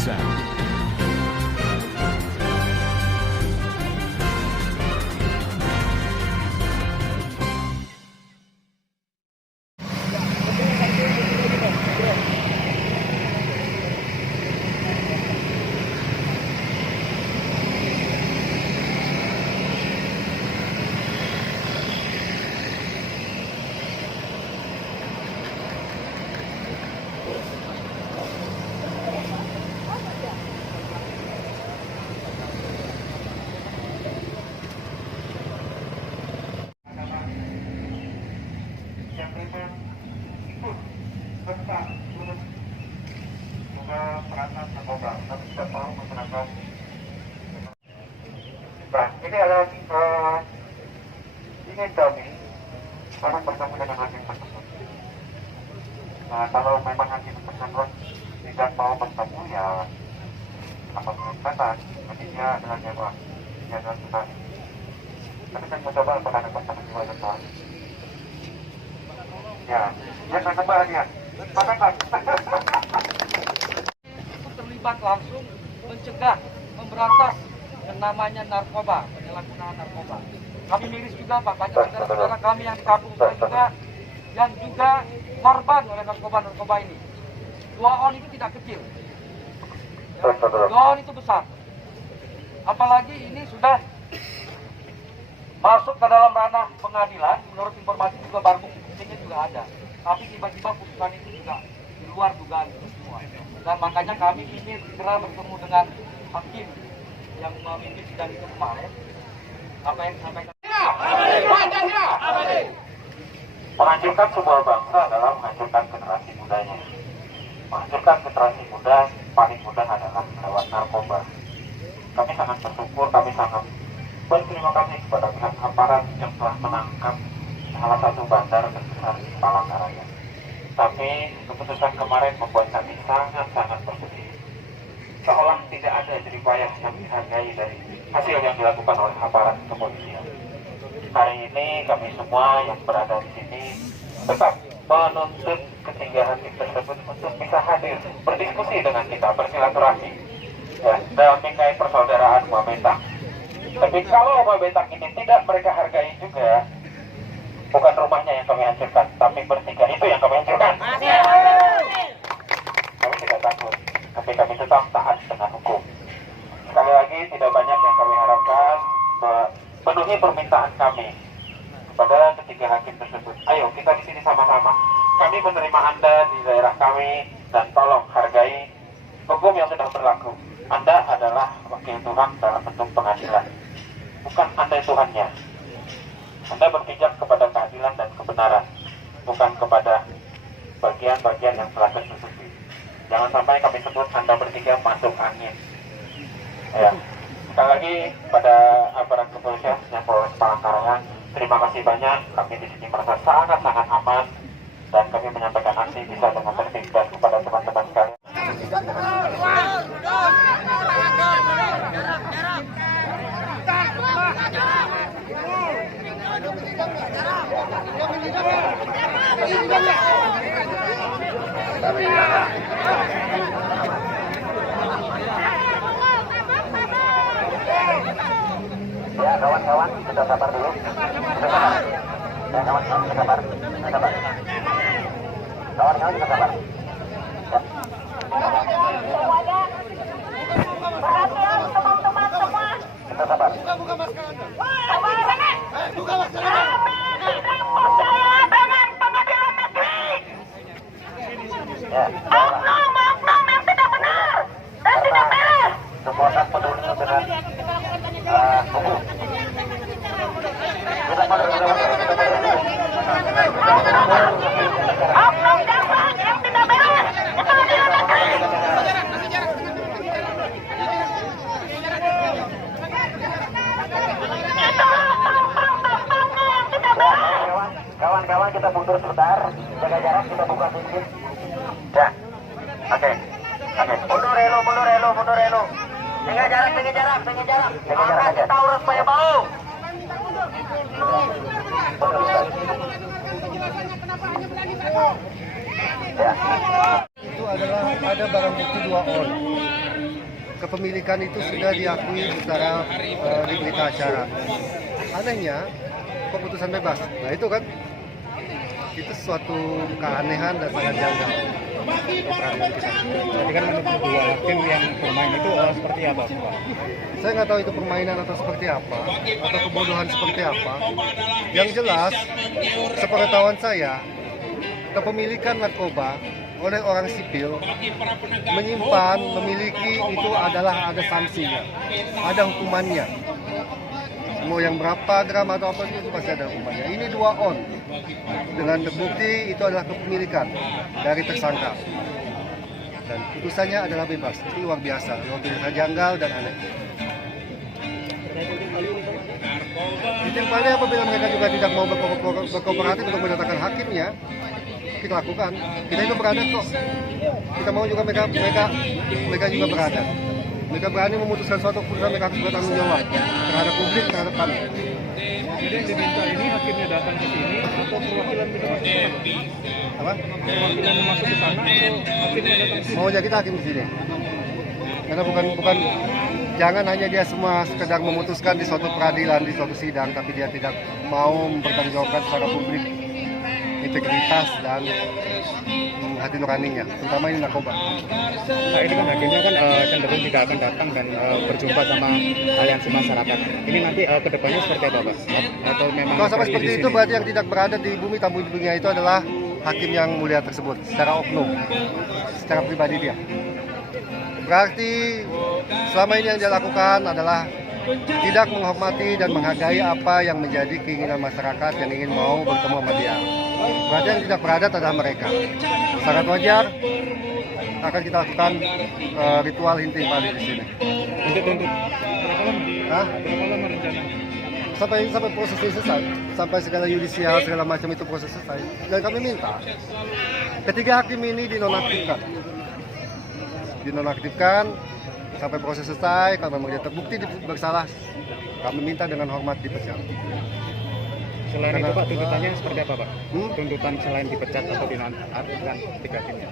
Aksan. Nah, ini adalah ingin kami akan bertemu dengan hakim tersebut. Nah, kalau memang hakim tersebut tidak mau bertemu, ya apa perintahkan, jadi dia adalah nyawa, dia adalah sudah. Tapi saya mencoba untuk ada bertemu di wajah Tuhan. Ya, dia akan coba dia. Katakan. Terlibat langsung mencegah, memberantas yang namanya narkoba, penyalahgunaan narkoba. Kami miris juga Pak, banyak saudara-saudara kami yang di kampung saya juga yang juga korban oleh narkoba ini. 2 on itu tidak kecil, ya, 2 on itu besar. Apalagi ini sudah masuk ke dalam ranah pengadilan, menurut informasi juga barang buktinya juga ada. Tapi tiba-tiba putusan itu juga di luar dugaan itu semua. Dan makanya kami ingin segera bertemu dengan hakim yang memimpin sidang itu kemarin. Apa yang disampaikan? Menghancurkan sebuah bangsa adalah menghancurkan generasi mudanya. Menghancurkan generasi muda paling mudah adalah lewat narkoba. Kami sangat bersyukur, kami sangat berterima kasih kepada pihak aparat yang telah menangkap salah satu bandar terbesar di Palangkaraya. Tapi keputusan kemarin membuat kami sangat-sangat bersedih. Seolah tidak ada jeripayah yang dihargai dari hasil yang dilakukan oleh aparat kepolisian. Hari ini kami semua yang berada di sini tetap menuntut ketiga hakim tersebut untuk bisa hadir, berdiskusi dengan kita, bersilaturahmi, ya, dalam bingkai persaudaraan Mabetang. Tapi kalau Mabetang ini tidak mereka hargai juga, bukan rumahnya yang kami hancurkan, tapi bertiga itu yang kami hancurkan. Kami tidak takut, tapi kami tetap taat dengan hukum. Sekali lagi, tidak banyak yang kami harapkan, penuhi permintaan kami kepada ketiga hakim tersebut. Ayo, kita di sini sama-sama. Kami menerima Anda di daerah kami, dan tolong hargai hukum yang sudah berlaku. Anda adalah wakil Tuhan dalam bentuk pengadilan, bukan Anda Tuhannya. Anda berpijak kepada keadilan dan kebenaran, bukan kepada bagian-bagian yang telah tersusupi. Jangan sampai kami sebut Anda bertiga masuk angin. Ya. Sekali lagi pada aparat kepolisian yang Polres Palangkaraya, terima kasih banyak. Kami di sini merasa sangat-sangat aman, dan kami menyampaikan aksi bisa dengan tertib. Dan kepada teman-teman sekalian, ya kawan-kawan, kita sabar dulu. Kita sabar. Ya kawan-kawan, kita sabar. Kita sabar. Kawan-kawan, kita sabar. Ya. Perhatian teman-teman semua. Kita sabar. Buka masker Anda. Buka masker Anda. Kami tidak percaya dengan pengadilan negeri. Ya. Oknum yang tidak benar dan tidak beres. Kekuatan peduli dengan hukum. Oknum jaksa yang tidak beres di pengadilan negeri. Kawan-kawan, kita mundur sebentar, jaga jarak, kita buka sedikit. Ya, oke. Mundur elu. Jaga jarak. Kasih tahu supaya bau. Ya. Itu adalah ada barang bukti 2 on. kepemilikan itu sudah diakui secara di berita acara. Anehnya keputusan bebas. Nah itu kan itu suatu keanehan dan sangat janggal. Jadi kan menurut dua hakim yang bermain itu seperti apa, Pak? Saya nggak tahu itu permainan atau seperti apa, atau kebodohan seperti apa. Yang jelas, sepengetahuan saya, kepemilikan narkoba oleh orang sipil menyimpan, memiliki itu adalah ada sanksinya, ada hukumannya. Mau yang berapa gram atau apa itu pasti ada hukumannya. Ini 2 on dengan terbukti itu adalah kepemilikan dari tersangka dan putusannya adalah bebas. Itu luar biasa janggal dan aneh. Ditimpalnya apabila mereka juga tidak mau berkooperatif untuk mendatangkan hakimnya, kita lakukan. Kita itu beradat kok. Kita mau juga mereka juga beradat. Mereka berani memutuskan suatu keputusan, mereka harus bertanggung jawab terhadap publik, terhadap kami. Jadi yang diminta ini hakimnya datang ke sini atau perwakilan kita masuk ke sana? Apa? Perwakilan masuk ke sana atau hakimnya datang ke sini? Maunya kita hakim di sini. Karena bukan jangan hanya dia semua sekedar memutuskan di suatu peradilan, di suatu sidang, tapi dia tidak mau mempertanggungjawabkan secara publik integritas dan hati nuraninya, terutama ini narkoba. Nah ini kan hakimnya kan cenderung tidak akan datang dan berjumpa sama aliansi masyarakat. Ini nanti kedepannya seperti apa, Pak? Atau memang kalau sampai seperti itu berarti yang tidak berada di bumi tamu dunia itu adalah hakim yang mulia tersebut secara oknum, secara pribadi dia. Berarti selama ini yang dia lakukan adalah tidak menghormati dan menghargai apa yang menjadi keinginan masyarakat yang ingin mau bertemu sama dia. Berarti yang tidak beradat adalah mereka. Sangat wajar akan kita lakukan ritual hinting padi di sini. Untuk berapa lama rencana? Sampai proses ini selesai, sampai segala yudisial segala macam itu proses selesai. Dan kami minta ketiga hakim ini dinonaktifkan sampai proses selesai. Kalau memang dia terbukti bersalah, kami minta dengan hormat dipecat. Selain itu Pak, tuntutannya seperti apa Pak? Tuntutan selain dipecat atau dinonaktifkan tiga hakimnya?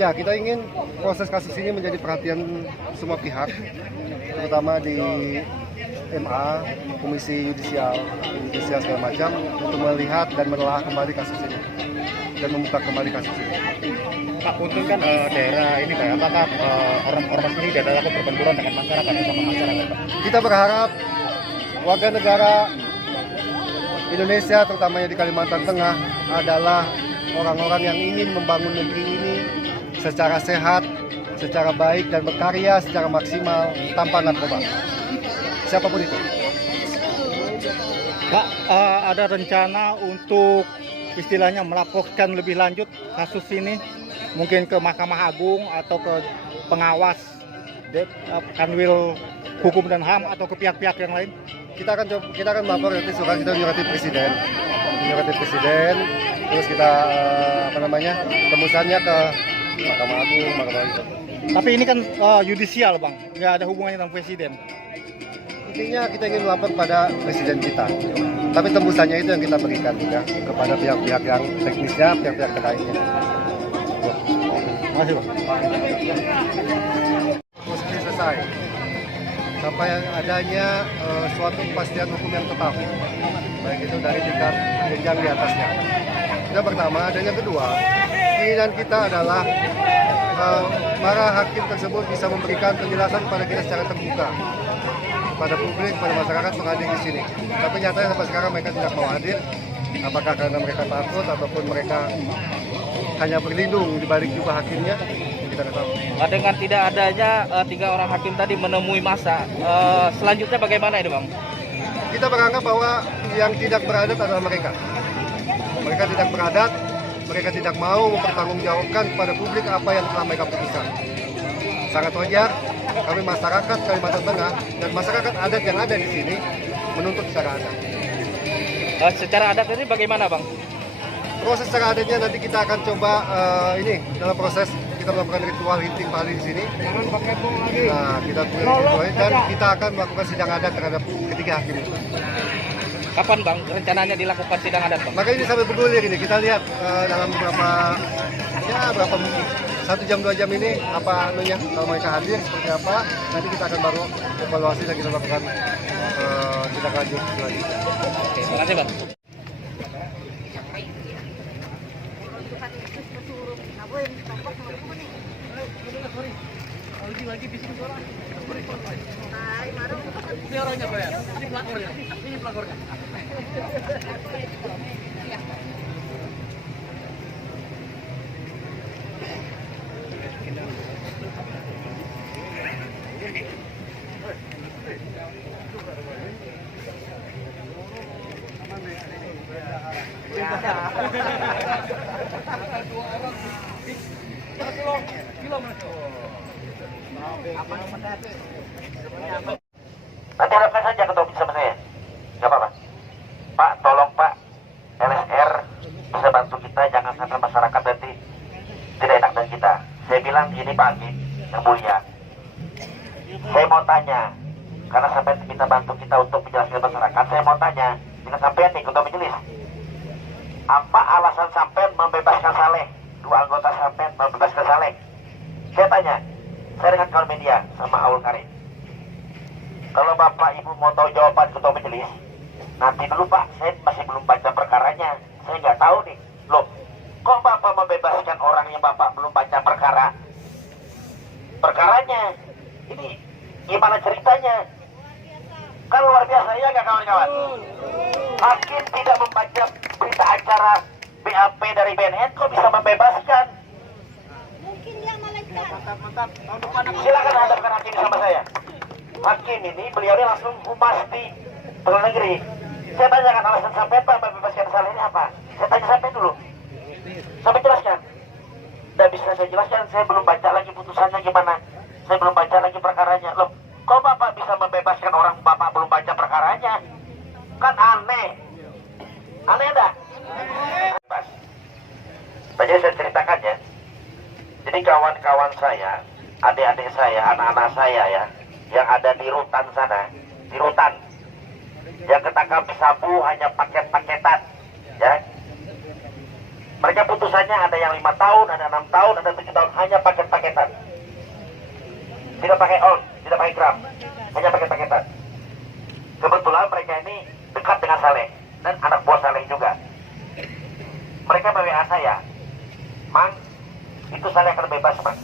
Ya, kita ingin proses kasus ini menjadi perhatian semua pihak, terutama di MA, Komisi Yudisial segala macam, untuk melihat dan menelaah kembali kasus ini dan membuka kembali kasus ini. Pak, untuk kan daerah ini Pak, apakah orang-orang ini tidak ada berbenturan dengan masyarakat atau sama masyarakat Pak? Kita berharap warga negara Indonesia, terutamanya di Kalimantan Tengah, adalah orang-orang yang ingin membangun negeri ini secara sehat, secara baik dan berkarya secara maksimal tanpa narkoba. Siapapun itu. Pak, ada rencana untuk istilahnya melaporkan lebih lanjut kasus ini, mungkin ke Mahkamah Agung atau ke pengawas Kanwil Hukum dan HAM atau ke pihak-pihak yang lain? Kita akan melapor nanti surat kita nyurati presiden, terus kita tembusannya ke Mahkamah Agung, Mahkamah itu. Tapi ini kan yudisial Bang, nggak ada hubungannya dengan presiden. Intinya kita ingin melapor pada presiden kita, tapi tembusannya itu yang kita berikan juga kepada pihak-pihak yang teknisnya, pihak-pihak terkaitnya. Terima kasih Bang. Proses selesai sampai adanya suatu kepastian hukum yang tetap, baik itu dari tingkat jenjang di atasnya. Yang pertama, dan yang kedua, keinginan kita adalah para hakim tersebut bisa memberikan penjelasan kepada kita secara terbuka, pada publik, pada masyarakat untuk hadir di sini. Tapi nyatanya sampai sekarang mereka tidak mau hadir, apakah karena mereka takut ataupun mereka hanya berlindung di balik jubah hakimnya, kita tidak tahu. Dengan tidak adanya 3 orang hakim tadi menemui massa, selanjutnya bagaimana ini Bang? Kita beranggap bahwa yang tidak beradat adalah mereka. Mereka tidak beradat, mereka tidak mau mempertanggungjawabkan kepada publik apa yang telah mereka putuskan. Sangat wajar kami masyarakat Kalimantan Tengah dan masyarakat adat yang ada di sini menuntut secara adat. Secara adat ini bagaimana Bang? Proses secara adatnya nanti kita akan coba dalam proses kita melakukan ritual hinting pali di sini. Nah, kita dan kita akan melakukan sidang adat terhadap ketiga hakim itu. Kapan Bang rencananya dilakukan sidang adat Bang? Maka ini sampai bergulir ini, kita lihat dalam beberapa 1 jam 2 jam ini apa anunya, kalau mereka hadir seperti apa, nanti kita akan baru evaluasi dan kita lakukan tindak lanjut selanjutnya. Oke, terima kasih Bang. Ini orangnya Pak ya? Ini pelakornya? Ini pelakornya? Nanti harapkan saja ketemu sama saya. Gak apa-apa. Pak, tolong Pak, LSR bisa bantu kita, jangan sampai masyarakat nanti tidak enak dengan kita. Saya bilang gini Pak Hakim, yang mulia. Saya mau tanya, karena sampai minta bantu kita untuk menjelaskan masyarakat, saya mau tanya, dengan sampean nih, ketua majelis. Apa alasan sampean membebaskan Saleh? 2 anggota sampean membebaskan Saleh. Saya tanya, saya dengan kawan media sama Aul Karim. Kalau Bapak Ibu mau tahu jawaban ketua majelis, nanti dulu Pak, saya masih belum baca perkaranya. Saya nggak tahu nih. Loh, kok Bapak membebaskan orang yang Bapak belum baca perkaranya? Ini gimana ceritanya? Kan luar biasa ya nggak kawan-kawan? Hakim tidak membaca berita acara BAP dari BNN, kok bisa membebaskan? Mungkin dia malaikat. Silakan hadapkan hakim sama saya. Hakim ini beliau ini langsung humas di pengadilan negeri. Saya tanyakan alasan sampai Pak membebaskan Saleh ini apa? Saya tanya sampai dulu. Sampai jelaskan. Tidak bisa saya jelaskan, saya belum baca lagi putusannya gimana. Saya belum baca lagi perkaranya. Loh, kok Bapak bisa membebaskan orang Bapak belum baca perkaranya? Kan aneh. Aneh enggak? Bebas. Jadi saya ceritakan ya. Jadi kawan-kawan saya, adik-adik saya, anak-anak saya ya, yang ada di rutan sana, di rutan, yang ketangkap sabu hanya paket-paketan, ya. Mereka putusannya ada yang 5 tahun, ada 6 tahun, ada 7 tahun, hanya paket-paketan. Tidak pakai on, tidak pakai gram, hanya paket-paketan. Kebetulan mereka ini dekat dengan Saleh dan anak buah Saleh juga. Mereka WA saya, Mang, itu Saleh akan bebas, Mang.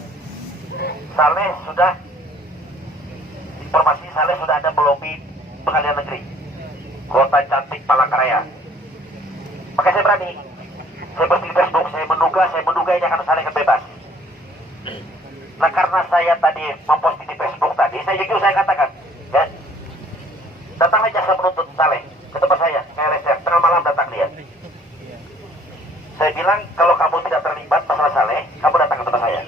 Saleh sudah, informasi Saleh sudah ada melobi pengadilan negeri Kota Cantik Palangkaraya. Maka saya berani, saya posting di Facebook, saya menduga ini akan Saleh akan bebas. Nah karena saya tadi memposting di Facebook tadi, saya jujur saya katakan, ya, datanglah jaksa penuntut Saleh ke tempat saya, ke LSR, tengah malam datang dia. Saya bilang, kalau kamu tidak terlibat masalah Saleh, kamu datang ke tempat saya.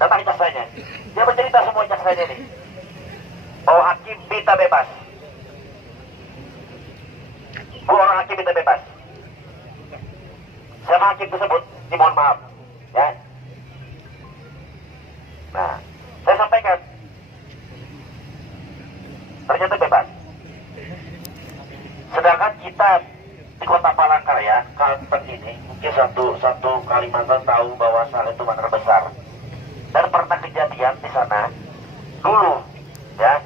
Datang jaksanya, dia bercerita semua jaksanya ini. Oh, hakim minta bebas. Orang hakim minta bebas. Siapa hakim tersebut? Dimohon maaf, ya. Nah, saya sampaikan, ternyata bebas. Sedangkan kita di Kota Palangkaraya, Kalteng ini, mungkin satu Kalimantan tahu bahwa Saleh itu makar besar. Dan pernah kejadian di sana dulu, ya,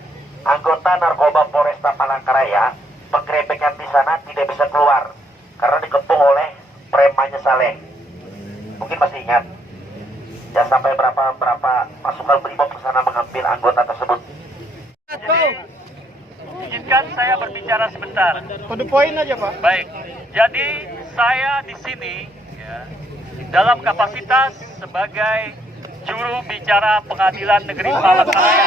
anggota narkoba Polresta Palangkaraya penggerebekan di sana tidak bisa keluar karena dikepung oleh premannya Saleh. Mungkin masih ingat, ya, sampai berapa pasukan brimob ke sana mengambil anggota tersebut. Izinkan saya berbicara sebentar. To the point aja Pak. Baik, jadi saya di sini ya, dalam kapasitas sebagai juru bicara Pengadilan Negeri Palangkaraya.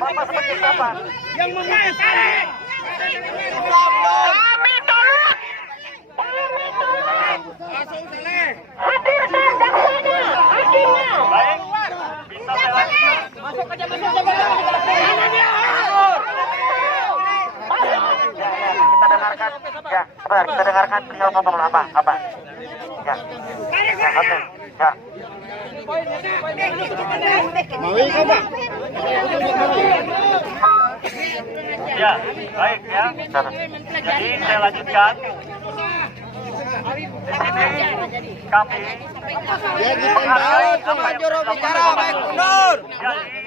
Bapak seperti siapa? Yang memiliki Saleh. Kami tolong. Hadirkan jaksanya, hakimnya. Baik, bisa Kita dengarkan, ya, sebentar, kita dengarkan beliau ngomong apa. Ya, oke, ya. Ya, baik ya. Jadi saya lanjutkan. Di sini kami menghargai apa yang dilakukan Bapak Gubernur. Jadi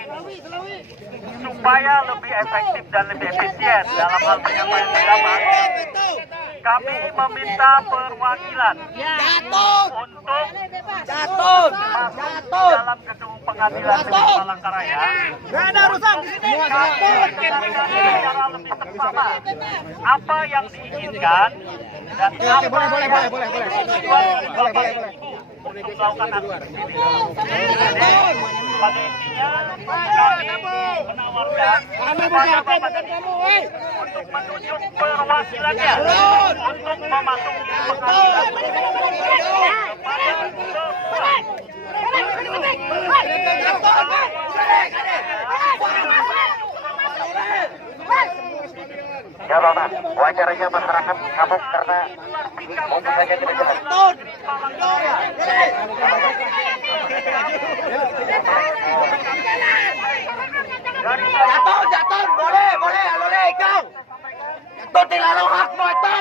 supaya lebih efektif dan lebih efisien dalam hal penyampaian pendapat, kami meminta perwakilan untuk masuk dalam gedung pengadilan negeri Palangkaraya. Secara lebih seksama apa yang diinginkan dan apa yang tujuan Bapak Ibu untuk melakukan aksi ini. Jadi pada intinya kami menawarkan kepada Bapak dan Ibu untuk menunjuk perwakilannya untuk memasuki pengadilan supaya Ya Bapak, wajarnya masyarakat kabur karena mungkin saja tidak jelas. Jatuh, boleh ikaw. Jatuh tilarong hak mo ito.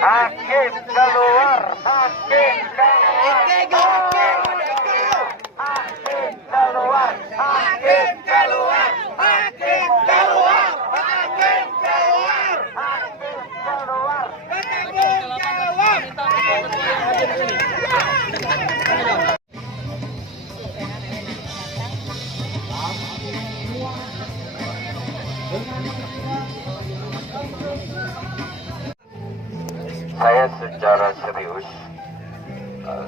Hakim keluar, hakim keluar, hakim keluar, hakim keluar, hakim keluar, hakim keluar, hakim keluar. Saya secara serius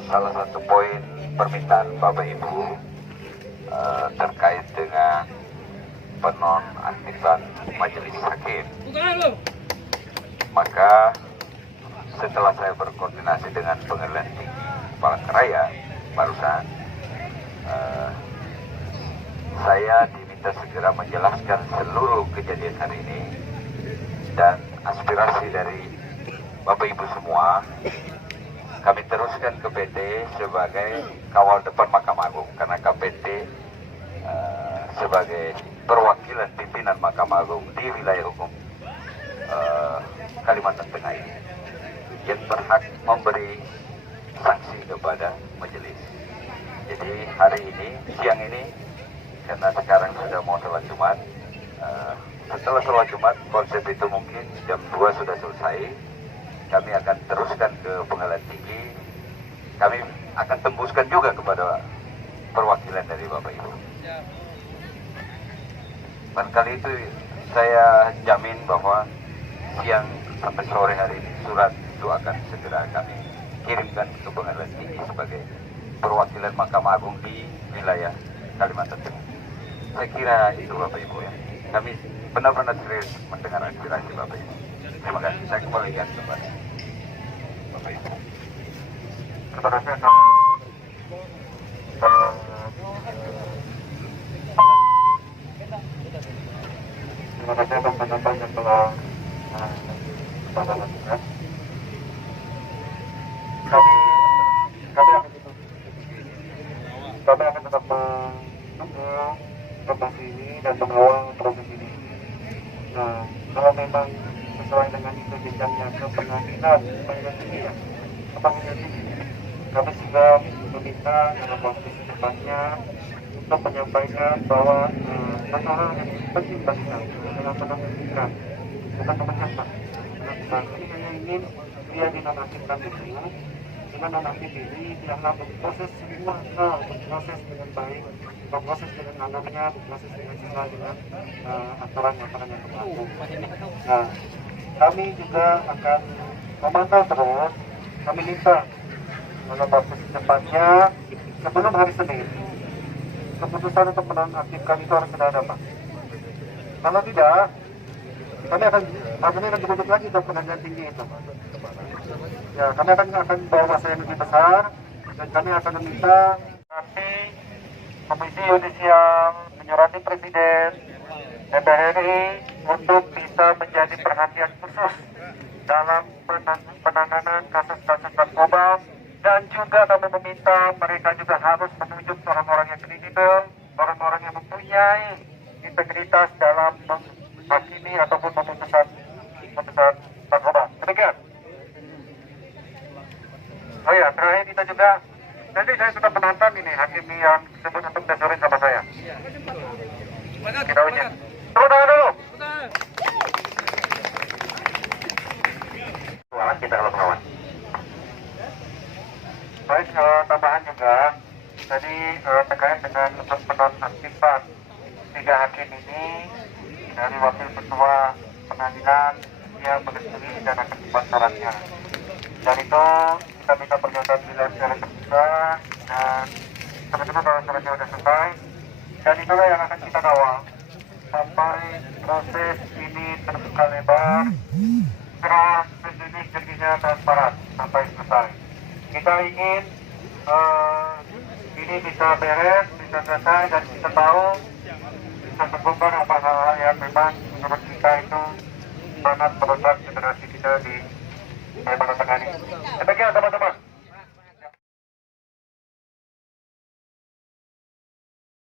salah satu poin permintaan Bapak Ibu terkait dengan penonaktifan majelis hakim. Maka setelah saya berkoordinasi dengan Pengadilan Tinggi Palangkaraya barusan, saya diminta segera menjelaskan seluruh kejadian hari ini dan aspirasi dari Bapak Ibu semua. Kami teruskan ke PT sebagai kawal depan Mahkamah Agung, karena KPT sebagai perwakilan pimpinan Mahkamah Agung di wilayah hukum Kalimantan Tengah ini yang berhak memberi sanksi kepada majelis. Jadi hari ini, siang ini, karena sekarang sudah mau sholat Jumat, setelah sholat Jumat konsep itu mungkin jam 2 sudah selesai. Kami akan teruskan ke Pengadilan Tinggi. Kami akan tembuskan juga kepada perwakilan dari Bapak Ibu. Dan kali itu saya jamin bahwa siang sampai sore hari ini surat itu akan segera kami kirimkan ke Pengadilan Tinggi sebagai perwakilan Mahkamah Agung di wilayah Kalimantan Tengah. Saya kira itu Bapak Ibu ya. Kami benar-benar serius mendengar aspirasi Bapak Ibu. Terima kasih. Saya kembalikan kepada Bapak Ibu. Terima kasih. Terima kasih atas pendapat yang telah kita lakukan. Kami akan tetap mendukung proses ini dan mengawal proses ini. Nah, kalau memang sesuai dengan itu jenjangnya ke pengadilan tinggi ya, kami juga meminta dalam waktu secepatnya untuk menyampaikan bahwa masalah yang penting bagi kami adalah penonaktifan, bukan pemecatan. Penonaktifan ini hanya ingin dia dinonaktifkan dulu. Dengan nonaktif ini dianggap berproses semua hal, berproses dengan baik, berproses dengan alamnya, berproses dengan sesuai dengan aturan-aturan yang berlaku. Nah, kami juga akan memantau terus. Kami minta dalam waktu secepatnya sebelum hari Senin keputusan untuk menonaktifkan itu harus sudah dapat. Kalau tidak, kami akan ditutup lagi ke Pengadilan Tinggi itu. Ya, kami akan bawa masa yang lebih besar dan kami akan meminta Komisi Yudisial menyurati Presiden DPR RI untuk bisa menjadi perhatian khusus dalam penanganan kasus-kasus narkoba, dan juga kami meminta mereka juga harus menunjuk orang-orang yang kredibel, orang-orang yang mempunyai integritas dalam menghakimi ataupun memutuskan narkoba. Demikian. Oh ya, terakhir kita juga, nanti saya sudah menantang ini hakim yang disebut untuk tenturin sama saya. Kita uji. Tunggu dulu. Suara kita kalau kawan. Baik, tambahan juga tadi terkait dengan penonaktifan 3 hakim ini dari wakil ketua pengadilan yang menyetujui dan akibat syaratnya. Dan itu kita minta pernyataan bila secara terbuka dan sebetulnya kalau syaratnya sudah selesai, dan itulah yang akan kita kawal sampai proses ini terbuka lebar, terang, terjadi jadinya transparan sampai selesai. Kita ingin ini bisa beres, bisa selesai, dan kita tahu bisa terbuka apa hal-hal yang memang menurut kita itu sangat merusak generasi kita di Kalimantan Tengah ini. Demikian teman-teman.